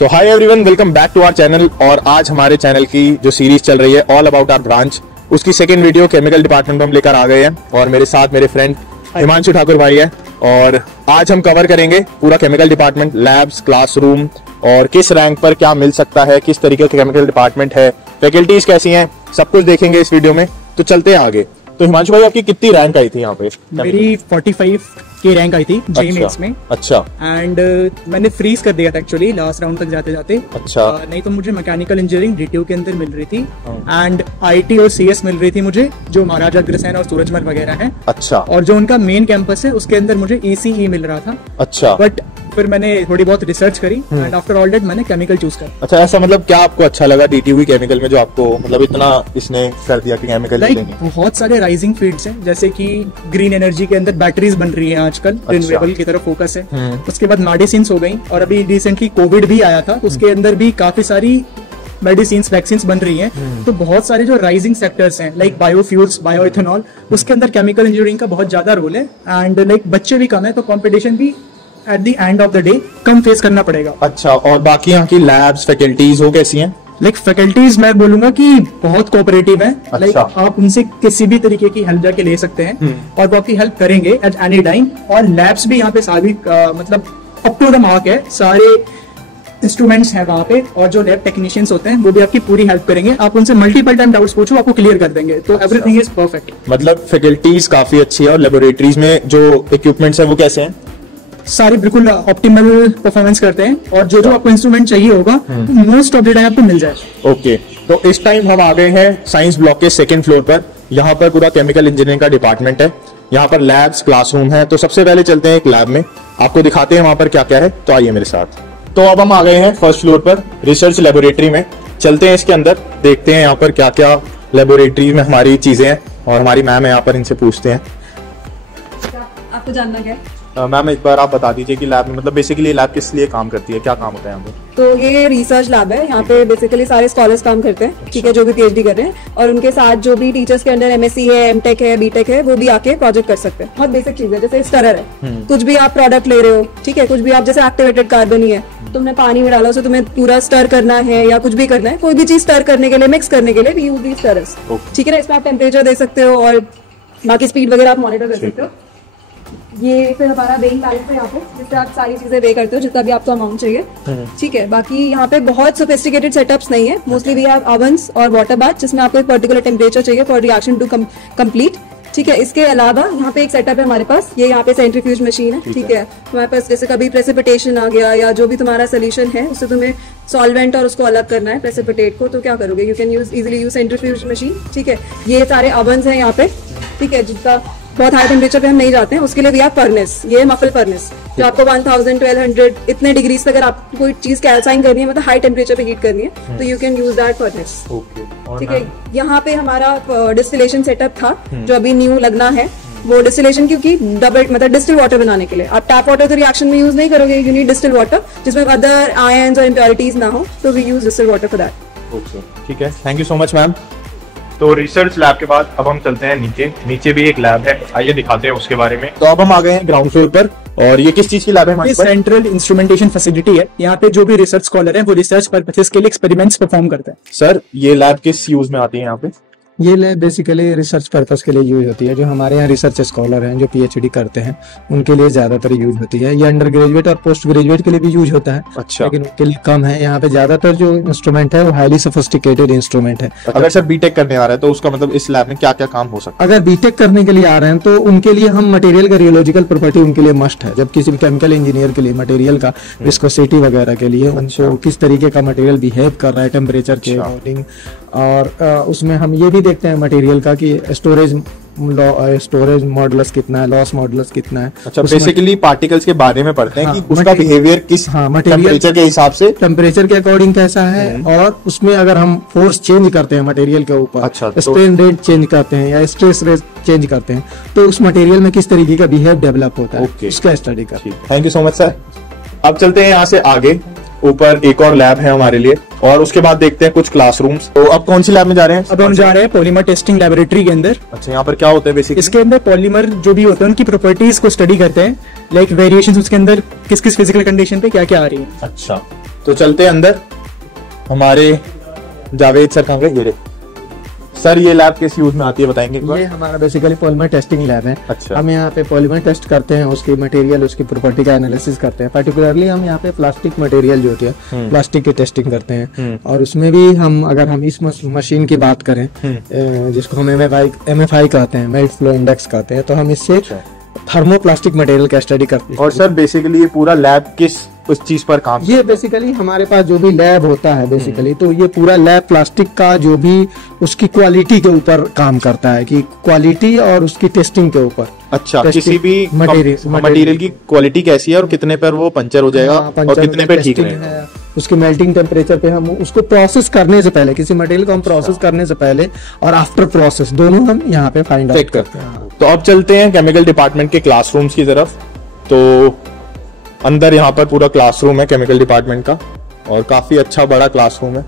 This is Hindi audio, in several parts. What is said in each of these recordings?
तो hi everyone, welcome back to our channel. और आज हमारे चैनल की जो सीरीज चल रही है ऑल अबाउट आवर ब्रांच, उसकी सेकंड वीडियो केमिकल डिपार्टमेंट में हम लेकर आ गए हैं। और मेरे साथ मेरे फ्रेंड हिमांशु ठाकुर भाई है। और आज हम कवर करेंगे पूरा केमिकल डिपार्टमेंट, लैब्स, क्लासरूम और किस रैंक पर क्या मिल सकता है, किस तरीके का केमिकल डिपार्टमेंट है, फैकल्टीज कैसी हैं, सब कुछ देखेंगे इस वीडियो में। तो चलते हैं आगे। तो हिमांशु भाई, आपकी कितनी रैंक आई थी यहाँ पे? मेरी 45 की रैंक आई थी जेई मेंस में। अच्छा। एंड मैंने फ्रीज कर दिया था एक्चुअली लास्ट राउंड तक जाते जाते। अच्छा। नहीं तो मुझे मैकेनिकल इंजीनियरिंग डीटीयू के अंदर मिल रही थी एंड आईटी और सीएस मिल रही थी मुझे, जो महाराजा अग्रसेन और सूरजमल वगैरह है। अच्छा। और जो उनका मेन कैंपस है उसके अंदर मुझे ईसीई मिल रहा था। अच्छा। बट फिर मैंने थोड़ी बहुत रिसर्च करी एंड आफ्टर ऑल दैट मैंने केमिकल चूज कर। अच्छा, ऐसा मतलब क्या आपको अच्छा लगा डीटीयू की केमिकल में, जो आपको मतलब इतना इसने कर दिया कि केमिकल लेंगे? बहुत सारे राइजिंग फील्ड्स हैं, जैसे कि ग्रीन एनर्जी के अंदर बैटरीज बन रही हैं आजकल, रिन्यूएबल की तरफ फोकस है। उसके बाद मेडिसिन हो गई, और अभी रिसेंटली कोविड भी आया था, उसके अंदर भी काफी सारी मेडिसिन वैक्सीन बन रही हैं। तो बहुत सारे जो राइजिंग सेक्टर्स हैं लाइक बायोफ्यूल्स, बायोइथेनॉल, उसके अंदर केमिकल इंजीनियरिंग का बहुत ज्यादा रोल है। एंड लाइक बच्चे भी कम है, तो कंपटीशन भी at the end of the day come face करना पड़ेगा। अच्छा। और बाकी यहाँ की लैब्स, फैकल्टीज वो कैसी हैं? लाइक फैकल्टीज मैं बोलूंगा कि बहुत कोऑपरेटिव है। अच्छा। लाइक आप उनसे किसी भी तरीके की हेल्प जाके ले सकते हैं और वो आपकी हेल्प करेंगे एट एनी टाइम। और लैब्स भी यहाँ पे सारी मतलब अप टू द मार्क है, सारे इंस्ट्रूमेंट्स हैं वहाँ पे, और जो लैब टेक्नीशियंस होते हैं वो भी आपकी पूरी हेल्प करेंगे। आप उनसे मल्टीपल टाइम डाउट्स पूछो, आपको क्लियर कर देंगे। तो एवरीथिंग इज परफेक्ट। मतलब फैकल्टीज काफी अच्छी है। और लेबोरेटरीज में जो इक्विपमेंट्स है वो कैसे हैं? सारे बिल्कुल ऑप्टिमल परफॉर्मेंस करते हैं, और जो जो आपको इंस्ट्रूमेंट चाहिए होगा मोस्ट ऑफ द टाइम आपको मिल जाए। ओके। तो इस टाइम हम आ गए हैं साइंस ब्लॉक के सेकंड फ्लोर पर। यहाँ पर पूरा केमिकल इंजीनियरिंग का डिपार्टमेंट है। यहाँ पर लैब्स, क्लासरूम है। तो सबसे पहले चलते हैं एक लैब में, आपको दिखाते हैं वहां पर क्या क्या है। तो आइए मेरे साथ। तो अब हम आ गए हैं फर्स्ट फ्लोर पर, रिसर्च लेबोरेटरी में। चलते हैं इसके अंदर, देखते हैं यहाँ पर क्या क्या लेबोरेटरी में हमारी चीजें हैं। और हमारी मैम है यहाँ पर, इनसे पूछते हैं। आपको जानना क्या है? मैम एक बार आप बता दीजिए कि लैब में मतलब बेसिकली लैब किस लिए काम करती है, क्या काम होता है यहाँ पर? तो ये रिसर्च लैब है। यहाँ पे बेसिकली सारे स्कॉलर्स काम करते हैं, ठीक है, जो भी पीएचडी कर रहे हैं। और उनके साथ जो भी टीचर्स के अंडर एमएससी है, एमटेक है, बीटेक है, वो भी आके प्रोजेक्ट कर सकते हैं। बहुत बेसिक चीज है, जैसे स्टरर है। कुछ भी आप प्रोडक्ट ले रहे हो, ठीक है, कुछ भी आप जैसे एक्टिवेटेड कार्बन ही है, तुमने पानी में डाला, उसे तुम्हें पूरा स्टर करना है या कुछ भी करना है, कोई भी चीज स्टर करने के लिए, मिक्स करने के लिए वी यूज दीस स्टरर्स, ठीक है ना। इसमें आप टेम्परेचर दे सकते हो और बाकी स्पीड वगैरह आप मॉनिटर कर सकते हो। ये फिर हमारा वेइंग बैलेंस है यहाँ पे, जिससे आप सारी चीजें वे करते हो जितना भी आपको अमाउंट चाहिए, ठीक है। बाकी यहाँ पे बहुत सोफिस्टिकेटेड सेटअप्स नहीं है। मोस्टली वी हैव ओवन्स और वाटर बाथ, जिसमें आपको एक पर्टिकुलर टेम्परेचर चाहिए फॉर रिएक्शन टू कंप्लीट, ठीक है। इसके अलावा यहाँ पे एक सेटअप है हमारे पास, ये यहाँ पे सेंट्रीफ्यूज मशीन है, ठीक है। हमारे पास जैसे कभी प्रेसिपिटेशन आ गया या जो भी तुम्हारा सोल्यूशन है, उससे तुम्हें सॉल्वेंट और उसको अलग करना है, प्रेसिपिटेट को, तो क्या करोगे, you can use easily use centrifuge machine, ठीक है। ये सारे ओवन्स हैं यहाँ पे, ठीक है, जिसका बहुत हाई टेम्परेचर पे हम नहीं जाते हैं। उसके लिए भी आप फर्नेस, ये मफल फर्नेस, जो आपको 1000, 1200 इतने डिग्री तक अगर आपको कोई चीज कैल्साइन करनी है, मतलब हाई टेम्परेचर पे हीट करनी है, तो you can use that furnace, ठीक है। यहाँ पे हमारा डिस्टिलेशन सेटअप था जो अभी न्यू लगना है। वो डिस्टिलेशन क्योंकि डबल मतलब डिस्टिल वाटर बनाने के लिए, आप टैप वाटर तो रिएक्शन में यूज नहीं करोगे, यू नीड डिस्टिल वाटर जिसमें अदर आयंस और इम्प्योरिटीज ना हो, तो we use distil water for that. Okay, ठीक है, thank you so much ma'am. तो रिसर्च लैब के बाद अब हम चलते हैं नीचे। नीचे भी एक लैब है, आइए दिखाते हैं उसके बारे में। तो अब हम आ गए हैं ग्राउंड फ्लोर पर। और ये किस चीज की लैब है हमारे पास? सेंट्रल इंस्ट्रूमेंटेशन फैसिलिटी है। यहाँ पे जो भी रिसर्च स्कॉलर है वो रिसर्च पर्पसेस के लिए एक्सपेरिमेंट्स परफॉर्म करते हैं। सर, ये लैब किस यूज में आती है यहाँ पे? ये लैब बेसिकली रिसर्च पर्पस के लिए यूज होती है। जो हमारे यहाँ रिसर्च स्कॉलर हैं जो पीएचडी करते हैं, उनके लिए ज्यादातर यूज होती है। ये अंडर ग्रेजुएट और पोस्ट ग्रेजुएट के लिए भी यूज होता है। अच्छा। लेकिन उनके लिए कम है। यहाँ पे ज्यादातर जो इंस्ट्रूमेंट है वो हाईली सोफिस्टिकेटेड इंस्ट्रूमेंट है। अगर सर बीटेक करने आ रहा है तो उसका मतलब इस लैब में क्या क्या काम हो सकता है? अगर बीटेक करने के लिए आ रहे हैं तो उनके लिए हम मटेरियल का रियोलॉजिकल प्रॉपर्टी उनके लिए मस्ट है। जब किसी भी केमिकल इंजीनियर के लिए मटेरियल का विस्कोसिटी वगैरह के लिए उनको किस तरीके का मटेरियल बिहेव कर रहा है टेम्परेचर के अकॉर्डिंग, और उसमें हम ये भी देखते हैं मटेरियल का कि स्टोरेज मॉडुलस कितना है, लॉस मॉडुलस कितना है। अच्छा, बेसिकली पार्टिकल्स के बारे में पढ़ते हैं कि उसका बिहेवियर किस टेम्परेचर के हिसाब से, टेम्परेचर के अकॉर्डिंग कैसा है, और उसमें अगर हम फोर्स चेंज करते हैं मटेरियल के ऊपर, अच्छा, स्ट्रेन रेट चेंज करते हैं या स्ट्रेस रेट चेंज करते हैं, तो उस मटेरियल में किस तरीके का बिहेव डेवलप होता है, उसका स्टडी करते हैं। Thank you so much sir. अब चलते हैं यहाँ से आगे। ऊपर एक और लैब है हमारे लिए, और उसके बाद देखते हैं कुछ क्लासरूम्स। तो अब कौन सी लैब में जा रहे हैं? अब हम जा रहे हैं पॉलीमर टेस्टिंग लेबोरेटरी के अंदर। अच्छा, यहाँ पर क्या होता है बेसिकली? इसके अंदर पॉलीमर जो भी होते हैं उनकी प्रॉपर्टीज को स्टडी करते हैं, लाइक वेरिएशंस उसके अंदर किस किस फिजिकल कंडीशन पे क्या क्या आ रही है। अच्छा, तो चलते हैं अंदर। हमारे जावेद सर कहाँ गए? ये सर, ये लैब किस यूज में आती है बताएंगे एक बार? ये हमारा बेसिकली पॉलीमर टेस्टिंग लैब है। अच्छा। हम यहाँ पे पॉलीमर टेस्ट करते हैं, उसकी मटेरियल, उसकी प्रॉपर्टी का एनालिसिस करते हैं। पर्टिकुलरली हम यहाँ पे प्लास्टिक मटेरियल जो होती है, प्लास्टिक की टेस्टिंग करते हैं। और उसमें भी हम, अगर हम इस मशीन की बात करें जिसको हम MFI कहते हैं, मेल्ट फ्लो इंडेक्स कहते हैं, तो हम इससे थर्मोप्लास्टिक मटेरियल का स्टडी करते हैं। और सर बेसिकली ये पूरा लैब किस उस चीज पर काम? ये बेसिकली हमारे पास जो भी लैब होता है बेसिकली, तो ये पूरा लैब प्लास्टिक का जो भी उसकी क्वालिटी के ऊपर काम करता है, कि क्वालिटी और उसकी टेस्टिंग के ऊपर। अच्छा, किसी भी मटेरियल की क्वालिटी कैसी है और कितने पर वो पंचर हो जाएगा और कितने पर ठीक रहेगा, उसके मेल्टिंग टेम्परेचर पे हम उसको प्रोसेस करने से पहले, किसी मटेरियल को हम प्रोसेस करने से पहले और आफ्टर प्रोसेस दोनों हम यहाँ पे फाइंड आउट करते हैं। तो अब चलते हैं केमिकल डिपार्टमेंट के क्लासरूम्स की तरफ। तो अंदर यहाँ पर पूरा क्लासरूम है केमिकल डिपार्टमेंट का, और काफी अच्छा बड़ा क्लासरूम है।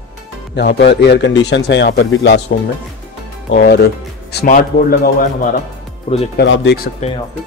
यहाँ पर एयर कंडीशंस है यहाँ पर भी क्लासरूम में, और स्मार्ट बोर्ड लगा हुआ है, हमारा प्रोजेक्टर आप देख सकते हैं यहाँ पे,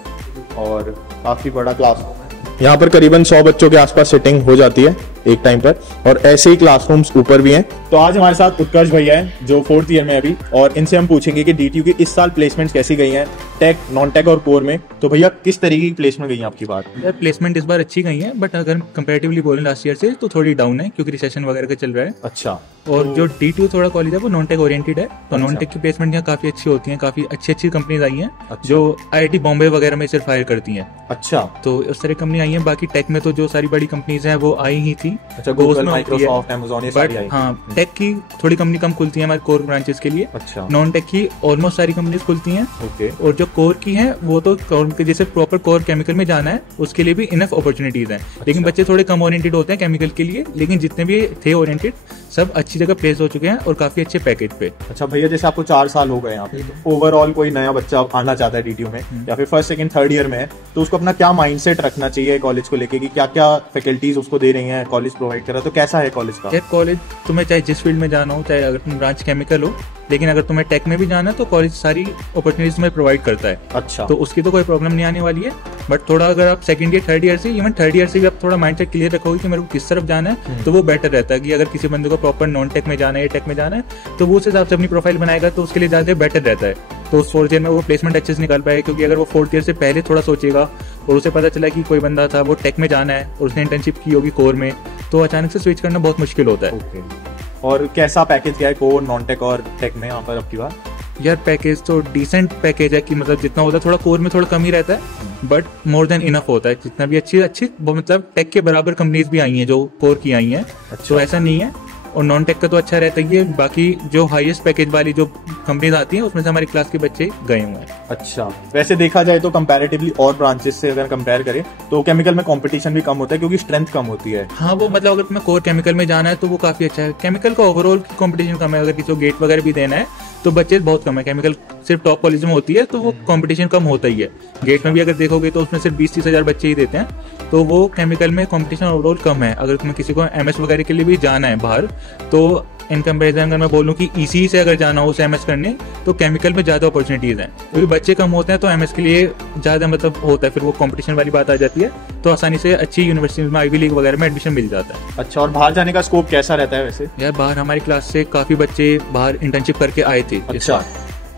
और काफी बड़ा क्लासरूम है। यहाँ पर करीबन 100 बच्चों के आसपास सिटिंग हो जाती है एक टाइम पर, और ऐसे ही क्लासरूम्स ऊपर भी हैं। तो आज हमारे साथ उत्कर्ष भैया हैं जो 4th ईयर में अभी, और इनसे हम पूछेंगे कि DTU की इस साल प्लेसमेंट्स कैसी गई हैं, टेक, नॉन टेक और कोर में। तो भैया किस तरीके की प्लेसमेंट गई है आपकी बात? यार प्लेसमेंट इस बार अच्छी गई है, बट अगर कंपैरेटिवली बोलें लास्ट ईयर से तो थोड़ी डाउन है, क्योंकि रिसेशन वगैरह का चल रहा है। अच्छा। और जो DTU थोड़ा कॉलेज है वो नॉन टेक ओरिएंटेड है, तो नॉन टेक की प्लेसमेंट यहाँ काफी अच्छी होती है, काफी अच्छी कंपनीज आई हैं जो IIT बॉम्बे वगैरह में सिर्फ हायर करती हैं। अच्छा। तो उस तरह कंपनी आई है। बाकी टेक में तो जो सारी बड़ी कंपनीज हैं वो आई ही थी। अच्छा, गूगल, माइक्रोसॉफ्ट, अमेज़न, ये सारी आई। हाँ, टेक की थोड़ी कंपनी कम खुलती है हमारे कोर ब्रांचेस के लिए। अच्छा। नॉन टेक की ऑलमोस्ट सारी कंपनीज खुलती हैं। ओके। और जो कोर की हैं वो तो जैसे प्रॉपर कोर केमिकल में जाना है उसके लिए भी इनफ अपॉर्चुनिटीज हैं। लेकिन बच्चे थोड़े कम ओरिएंटेड होते हैं केमिकल के लिए, लेकिन जितने भी थे ओरिएंटेड सब अच्छी जगह प्लेस हो चुके हैं और काफी अच्छे पैकेज पे। अच्छा भैया, जैसे आपको 4 साल हो गए यहाँ पे, ओवरऑल कोई नया बच्चा आना चाहता है DTU में, या फिर 1st, 2nd, 3rd ईयर में है, तो उसको अपना क्या माइंडसेट रखना चाहिए कॉलेज को लेके, कि क्या क्या फैकल्टीज उसको दे रही हैं, कॉलेज प्रोवाइड कर रहा है, तो कैसा है कॉलेज का? यार कॉलेज तुम्हें चाहे जिस फील्ड में जाना हो, चाहे अगर तुम ब्रांच केमिकल हो, लेकिन अगर तुम्हें टेक में भी जाना है तो कॉलेज सारी अपॉर्चुनिटीज तुम्हें प्रोवाइड करता है। अच्छा। तो उसकी तो कोई प्रॉब्लम नहीं आने वाली है। बट थोड़ा अगर आप 2nd ईयर 3rd ईयर से, इवन 3rd ईयर से भी आप थोड़ा माइंडसेट क्लियर रखोगे कि मेरे को किस तरफ जाना है, तो वो बेटर रहता है। कि अगर किसी बंदे को प्रॉपर नॉन टेक में जाना है या टेक में जाना है, तो वो उस हिसाब से अपनी प्रोफाइल बनाएगा, तो उसके लिए ज्यादा बेटर रहता है। तो उस 4th ईयर में वो प्लेसमेंट अच्छे से निकाल पाए, क्योंकि अगर वो 4th ईयर से पहले थोड़ा सोचेगा और उसे पता चला कि कोई बंदा था वो टेक में जाना है और उसने इंटर्नशिप की होगी कोर में, तो अचानक से स्विच करना बहुत मुश्किल होता है। और कैसा पैकेज क्या है कोर, नॉन टेक और टेक में यहाँ पर आपकी बात? यार पैकेज तो डिसेंट पैकेज है, कि मतलब जितना होता है थोड़ा कोर में थोड़ा कम ही रहता है, बट मोर देन इनफ होता है। जितना भी अच्छी मतलब टेक के बराबर कंपनीज भी आई हैं जो कोर की आई हैं। अच्छा। तो ऐसा नहीं है। और नॉन टेक का तो अच्छा रहता ही है। बाकी जो हाईएस्ट पैकेज वाली जो कंपनीज आती हैं उसमें से हमारी क्लास के बच्चे गए हुए हैं। अच्छा, वैसे देखा जाए तो कंपैरेटिवली और ब्रांचेस से अगर कंपेयर करें तो केमिकल में कंपटीशन भी कम होता है, क्योंकि स्ट्रेंथ कम होती है। हाँ, वो मतलब अगर तुम्हें कोर केमिकल में जाना है तो वो काफी अच्छा है। केमिकल का ओवरऑल कंपटीशन कम है। अगर किसी को गेट वगैरह भी देना है तो बच्चे बहुत कम है। केमिकल सिर्फ टॉप कॉलेज में होती है तो वो कंपटीशन कम होता ही है। गेट में भी अगर देखोगे तो उसमें सिर्फ 20-30 हजार बच्चे ही देते हैं, तो वो केमिकल में कंपटीशन ओवरऑल कम है। अगर तुम्हें किसी को MS वगैरह के लिए भी जाना है बाहर, तो इन कंपेरिजन अगर मैं बोलूँ कि ECE से अगर जाना हो उसे MS करने, तो केमिकल में ज्यादा अपॉर्चुनिटीज हैं, क्योंकि बच्चे कम होते हैं तो MS के लिए ज्यादा मतलब होता है। फिर वो कंपटीशन वाली बात आ जाती है, तो आसानी से अच्छी यूनिवर्सिटीज में IB लीग वगैरह में एडमिशन मिल जाता है। अच्छा, और बाहर जाने का स्कोप कैसा रहता है वैसे? यार बाहर हमारी क्लास से काफी बच्चे बाहर इंटर्नशिप करके आए थे। अच्छा।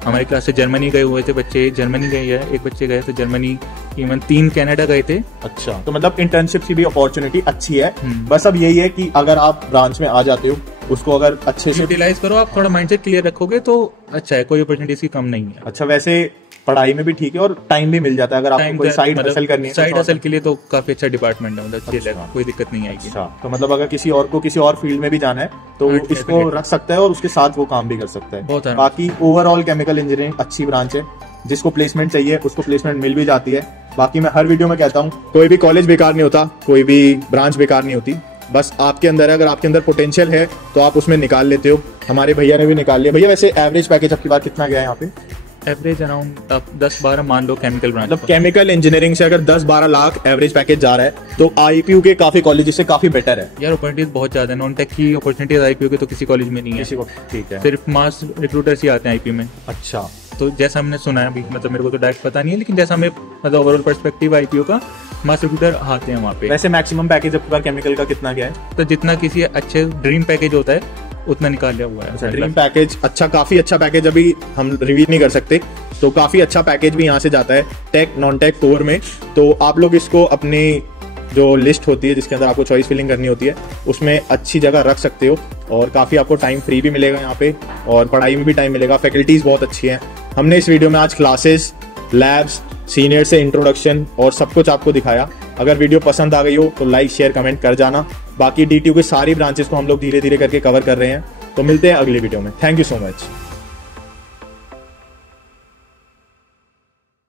हमारी क्लास से जर्मनी गए हुए थे बच्चे, जर्मनी गए हैं, एक बच्चे गए थे जर्मनी, इवन 3 कनाडा गए थे। अच्छा, तो मतलब इंटर्नशिप की भी अपॉर्चुनिटी अच्छी है। बस अब यही है कि अगर आप ब्रांच में आ जाते हो, उसको अगर अच्छे से यूटिलाइज करो, आप थोड़ा माइंडसेट क्लियर रखोगे तो अच्छा है, कोई अपॉर्चुनिटीज की कम नहीं है। अच्छा, वैसे पढ़ाई में भी ठीक है और टाइम भी मिल जाता है अगर आपको कोई साइड हसल करनी है। साइड हसल के लिए तो काफी अच्छा डिपार्टमेंट है, मतलब कोई दिक्कत नहीं आएगी। अच्छा, तो मतलब अगर किसी और को किसी और फील्ड में भी जाना है तो इसको रख सकता है और उसके साथ वो काम भी कर सकता है। बाकी ओवरऑल केमिकल इंजीनियरिंग अच्छी ब्रांच है, जिसको प्लेसमेंट चाहिए उसको प्लेसमेंट मिल भी जाती है। बाकी मैं हर वीडियो में कहता हूँ, कोई भी कॉलेज बेकार नहीं होता, कोई भी ब्रांच बेकार नहीं होती। बस आपके अंदर है, अगर आपके अंदर पोटेंशियल है तो आप उसमें निकाल लेते हो। हमारे भैया ने भी निकाल लिया। भैया वैसे एवरेज पैकेज आपकी बात कितना गया है यहाँ पे? एवरेज अराउंड आप 10-12 मान लो केमिकल ब्रांच। मतलब केमिकल इंजीनियरिंग से अगर 10-12 लाख एवरेज पैकेज जा रहा है तो IPU के काफी कॉलेज से काफी बेटर है। यार अपॉर्चुनिटीज बहुत ज्यादा है। नॉन टेक की अपॉर्चुनिटीज IPU के तो किसी कॉलेज में नहीं है। ठीक है, सिर्फ मास रिक्रूटर्स ही आते हैं IPU में। अच्छा, तो जैसा हमने सुना है अभी, मतलब मेरे को तो डायरेक्ट पता नहीं है, लेकिन जैसा हमें मतलब ओवरऑल पर्सपेक्टिव IPU का, मास रिक्रूटर आते हैं वहाँ पे। वैसे मैक्सिमम पैकेज आपके पास केमिकल का कितना क्या है? तो जितना किसी अच्छे ड्रीम पैकेज होता है उतना निकाल लिया हुआ है। अच्छा, ड्रीम पैकेज अच्छा, काफी अच्छा पैकेज अभी हम रिवील नहीं कर सकते, तो काफी अच्छा पैकेज भी यहाँ से जाता है टेक नॉन टेक कोर में। तो आप लोग इसको अपनी जो लिस्ट होती है जिसके अंदर आपको चॉइस फिलिंग करनी होती है उसमें अच्छी जगह रख सकते हो, और काफी आपको टाइम फ्री भी मिलेगा यहाँ पे, और पढ़ाई में भी टाइम मिलेगा। फैकल्टीज बहुत अच्छी हैं। हमने इस वीडियो में आज क्लासेस, लैब्स, सीनियर से इंट्रोडक्शन और सब कुछ आपको दिखाया। अगर वीडियो पसंद आ गई हो तो लाइक शेयर कमेंट कर जाना। बाकी DTU के सारी ब्रांचेस को हम लोग धीरे धीरे करके कवर कर रहे हैं। तो मिलते हैं अगली वीडियो में। Thank you so much.